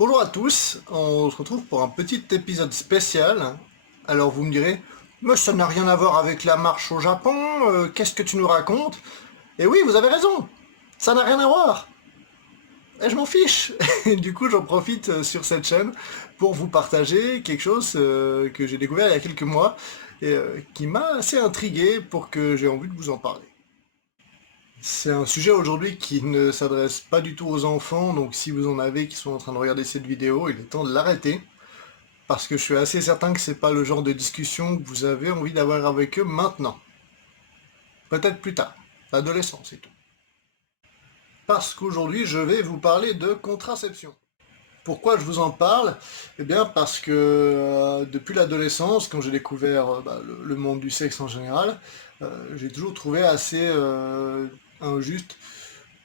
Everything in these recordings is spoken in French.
Bonjour à tous, on se retrouve pour un petit épisode spécial. Alors vous me direz, mais ça n'a rien à voir avec la marche au Japon, qu'est-ce que tu nous racontes? Et oui, vous avez raison, ça n'a rien à voir. Et je m'en fiche. Et du coup, j'en profite sur cette chaîne pour vous partager quelque chose que j'ai découvert il y a quelques mois et qui m'a assez intrigué pour que j'ai envie de vous en parler. C'est un sujet aujourd'hui qui ne s'adresse pas du tout aux enfants, donc si vous en avez qui sont en train de regarder cette vidéo, il est temps de l'arrêter. Parce que je suis assez certain que c'est pas le genre de discussion que vous avez envie d'avoir avec eux maintenant. Peut-être plus tard. L'adolescence c'est tout. Parce qu'aujourd'hui, je vais vous parler de contraception. Pourquoi je vous en parle? Eh bien parce que depuis l'adolescence, quand j'ai découvert le monde du sexe en général, j'ai toujours trouvé assez injuste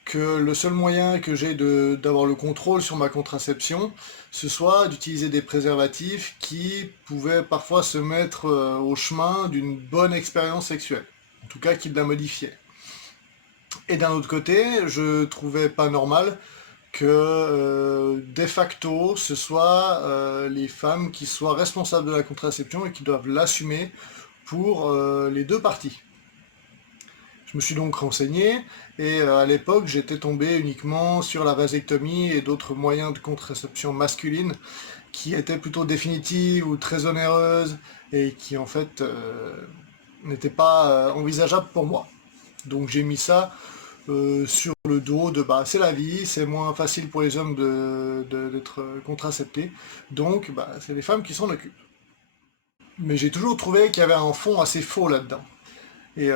que le seul moyen que j'ai d'avoir le contrôle sur ma contraception, ce soit d'utiliser des préservatifs qui pouvaient parfois se mettre au chemin d'une bonne expérience sexuelle. En tout cas, qui la modifiaient. Et d'un autre côté, je trouvais pas normal que de facto, ce soit les femmes qui soient responsables de la contraception et qui doivent l'assumer pour les deux parties. Je me suis donc renseigné et à l'époque j'étais tombé uniquement sur la vasectomie et d'autres moyens de contraception masculine qui étaient plutôt définitives ou très onéreuses et qui en fait n'étaient pas envisageables pour moi. Donc j'ai mis ça sur le dos de bah c'est la vie, c'est moins facile pour les hommes d'être contraceptés, donc bah, c'est les femmes qui s'en occupent. Mais j'ai toujours trouvé qu'il y avait un fond assez faux là-dedans. Et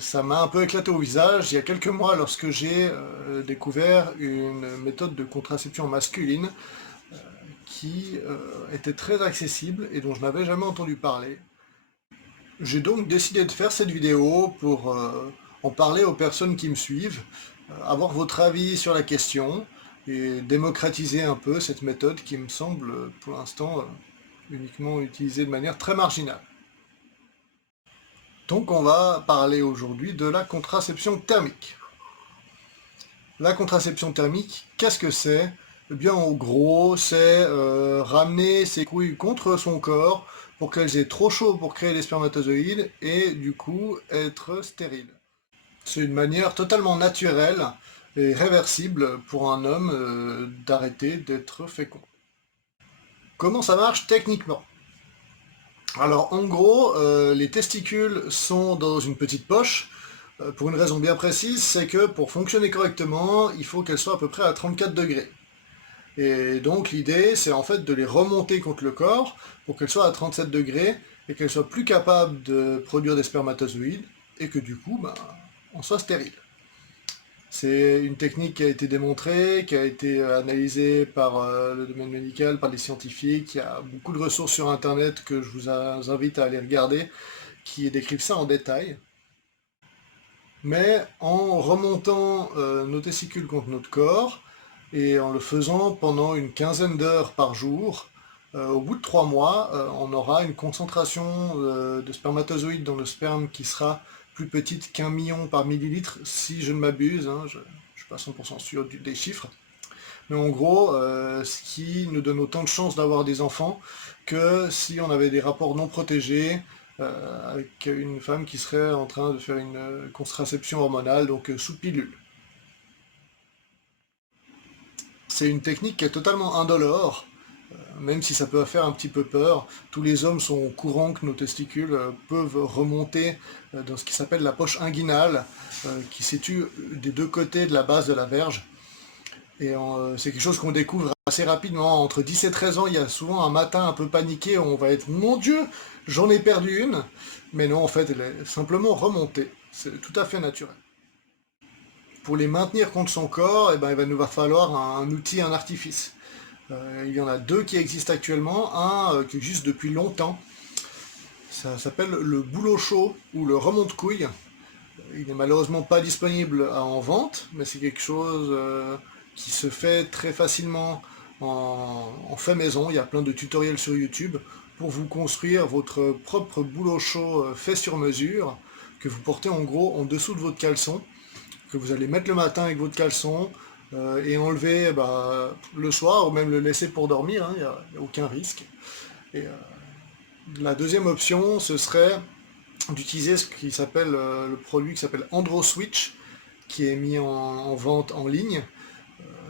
ça m'a un peu éclaté au visage il y a quelques mois lorsque j'ai découvert une méthode de contraception masculine qui était très accessible et dont je n'avais jamais entendu parler. J'ai donc décidé de faire cette vidéo pour en parler aux personnes qui me suivent, avoir votre avis sur la question et démocratiser un peu cette méthode qui me semble pour l'instant uniquement utilisée de manière très marginale. Donc on va parler aujourd'hui de la contraception thermique. La contraception thermique, qu'est-ce que c'est? Eh bien en gros, c'est ramener ses couilles contre son corps pour qu'elles aient trop chaud pour créer les spermatozoïdes et du coup être stériles. C'est une manière totalement naturelle et réversible pour un homme d'arrêter d'être fécond. Comment ça marche techniquement? Alors en gros, les testicules sont dans une petite poche, pour une raison bien précise, c'est que pour fonctionner correctement, il faut qu'elles soient à peu près à 34 degrés. Et donc l'idée, c'est en fait de les remonter contre le corps pour qu'elles soient à 37 degrés et qu'elles soient plus capables de produire des spermatozoïdes et que du coup, on soit stérile. C'est une technique qui a été démontrée, qui a été analysée par le domaine médical, par les scientifiques. Il y a beaucoup de ressources sur Internet que je vous invite à aller regarder, qui décrivent ça en détail. Mais en remontant nos testicules contre notre corps, et en le faisant pendant une quinzaine d'heures par jour, au bout de 3 mois, on aura une concentration de spermatozoïdes dans le sperme qui sera plus petite qu'1 million par millilitre, si je ne m'abuse, hein, je ne suis pas 100% sûr des chiffres. Mais en gros, ce qui nous donne autant de chances d'avoir des enfants que si on avait des rapports non protégés avec une femme qui serait en train de faire une contraception hormonale, donc sous pilule. C'est une technique qui est totalement indolore, même si ça peut faire un petit peu peur. Tous les hommes sont au courant que nos testicules peuvent remonter dans ce qui s'appelle la poche inguinale, qui se situe des deux côtés de la base de la verge. Et c'est quelque chose qu'on découvre assez rapidement. Entre 10 et 13 ans, il y a souvent un matin un peu paniqué où on va être « Mon Dieu, j'en ai perdu une !» Mais non, en fait, elle est simplement remontée. C'est tout à fait naturel. Pour les maintenir contre son corps, eh ben, il va nous falloir un outil, un artifice. Il y en a deux qui existent actuellement. Un qui existe depuis longtemps. Ça s'appelle le boulot chaud ou le remonte-couille. Il n'est malheureusement pas disponible en vente, mais c'est quelque chose qui se fait très facilement en fait maison. Il y a plein de tutoriels sur YouTube pour vous construire votre propre boulot chaud fait sur mesure, que vous portez en gros en dessous de votre caleçon, que vous allez mettre le matin avec votre caleçon, et enlever le soir ou même le laisser pour dormir, hein, il n'y a aucun risque. Et la deuxième option, ce serait d'utiliser ce qui s'appelle le produit qui s'appelle AndroSwitch, qui est mis en vente en ligne.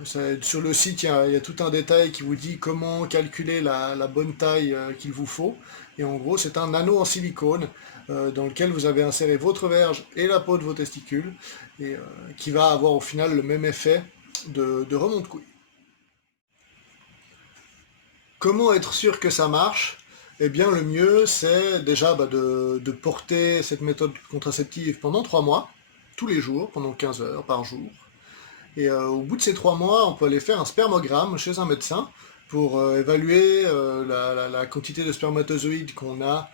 Sur le site, il y a tout un détail qui vous dit comment calculer la bonne taille qu'il vous faut. Et en gros, c'est un anneau en silicone dans lequel vous avez inséré votre verge et la peau de vos testicules, et qui va avoir au final le même effet de remonte-couille. Comment être sûr que ça marche? Eh bien, le mieux, c'est déjà de porter cette méthode contraceptive pendant 3 mois, tous les jours, pendant 15 heures par jour. Et au bout de ces 3 mois, on peut aller faire un spermogramme chez un médecin pour évaluer la quantité de spermatozoïdes qu'on a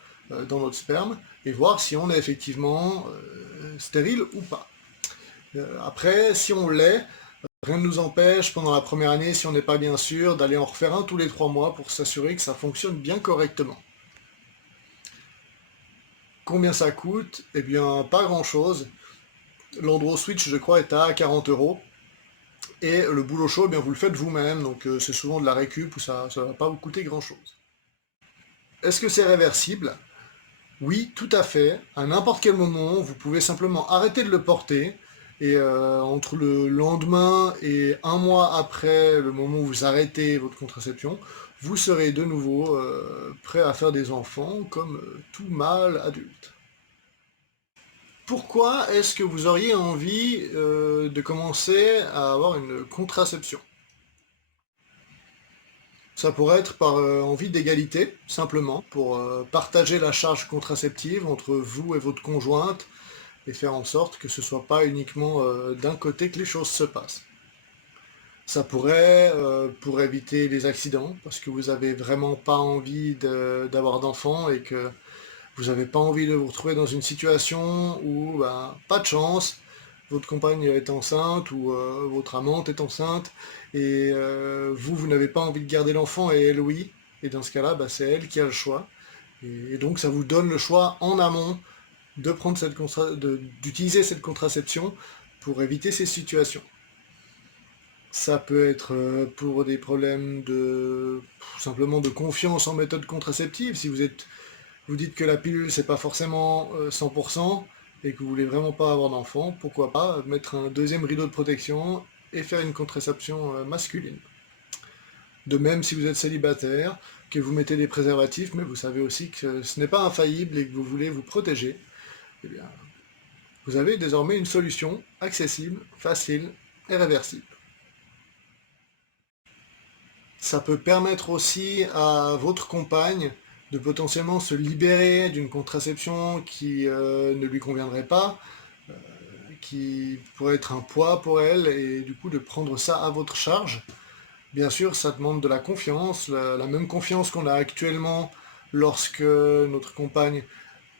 dans notre sperme et voir si on est effectivement stérile ou pas. Après, si on l'est, rien ne nous empêche, pendant la première année, si on n'est pas bien sûr, d'aller en refaire un tous les 3 mois pour s'assurer que ça fonctionne bien correctement. Combien ça coûte? Eh bien, pas grand-chose. L'AndroSwitch, je crois, est à 40 euros. Et le boulot chaud, eh bien, vous le faites vous-même, donc c'est souvent de la récup où ça ne va pas vous coûter grand-chose. Est-ce que c'est réversible? Oui, tout à fait. À n'importe quel moment, vous pouvez simplement arrêter de le porter, et entre le lendemain et un mois après le moment où vous arrêtez votre contraception, vous serez de nouveau prêt à faire des enfants comme tout mâle adulte. Pourquoi est-ce que vous auriez envie de commencer à avoir une contraception? Ça pourrait être par envie d'égalité, simplement, pour partager la charge contraceptive entre vous et votre conjointe, et faire en sorte que ce ne soit pas uniquement d'un côté que les choses se passent. Ça pourrait, pour éviter les accidents, parce que vous n'avez vraiment pas envie d'avoir d'enfants et que vous n'avez pas envie de vous retrouver dans une situation où, pas de chance, votre compagne est enceinte ou votre amante est enceinte et vous n'avez pas envie de garder l'enfant et elle oui. Et dans ce cas-là, c'est elle qui a le choix. Et donc ça vous donne le choix en amont de prendre d'utiliser cette contraception pour éviter ces situations. Ça peut être pour des problèmes simplement de confiance en méthode contraceptive. Si vous dites que la pilule c'est pas forcément 100% et que vous voulez vraiment pas avoir d'enfant, pourquoi pas mettre un deuxième rideau de protection et faire une contraception masculine. De même si vous êtes célibataire, que vous mettez des préservatifs, mais vous savez aussi que ce n'est pas infaillible et que vous voulez vous protéger, eh bien, vous avez désormais une solution accessible, facile et réversible. Ça peut permettre aussi à votre compagne de potentiellement se libérer d'une contraception qui ne lui conviendrait pas, qui pourrait être un poids pour elle, et du coup de prendre ça à votre charge. Bien sûr, ça demande de la confiance, la même confiance qu'on a actuellement lorsque notre compagne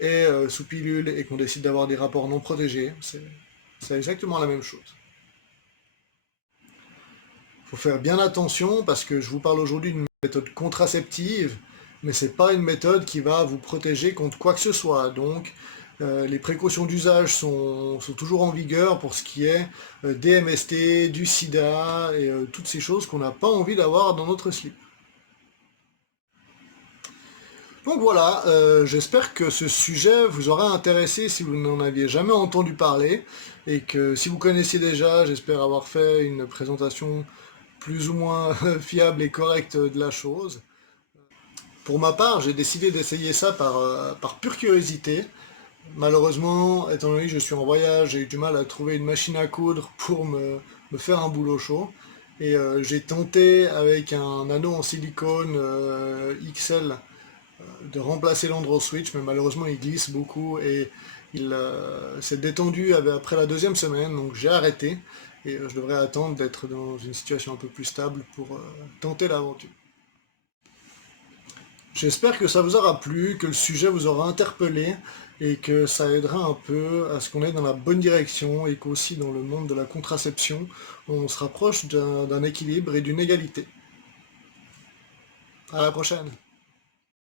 est sous pilule et qu'on décide d'avoir des rapports non protégés. C'est exactement la même chose. Il faut faire bien attention parce que je vous parle aujourd'hui d'une méthode contraceptive, mais ce n'est pas une méthode qui va vous protéger contre quoi que ce soit. Donc les précautions d'usage sont toujours en vigueur pour ce qui est des MST, du sida et toutes ces choses qu'on n'a pas envie d'avoir dans notre slip. Donc voilà, j'espère que ce sujet vous aura intéressé si vous n'en aviez jamais entendu parler, et que si vous connaissiez déjà, j'espère avoir fait une présentation plus ou moins fiable et correcte de la chose. Pour ma part, j'ai décidé d'essayer ça par pure curiosité. Malheureusement, étant donné que je suis en voyage, j'ai eu du mal à trouver une machine à coudre pour me faire un boulot chaud. Et j'ai tenté avec un anneau en silicone XL de remplacer l'AndroSwitch, mais malheureusement il glisse beaucoup et il s'est détendu après la deuxième semaine, donc j'ai arrêté et je devrais attendre d'être dans une situation un peu plus stable pour tenter l'aventure. J'espère que ça vous aura plu, que le sujet vous aura interpellé et que ça aidera un peu à ce qu'on aille dans la bonne direction et qu'aussi dans le monde de la contraception, on se rapproche d'un équilibre et d'une égalité. À la prochaine!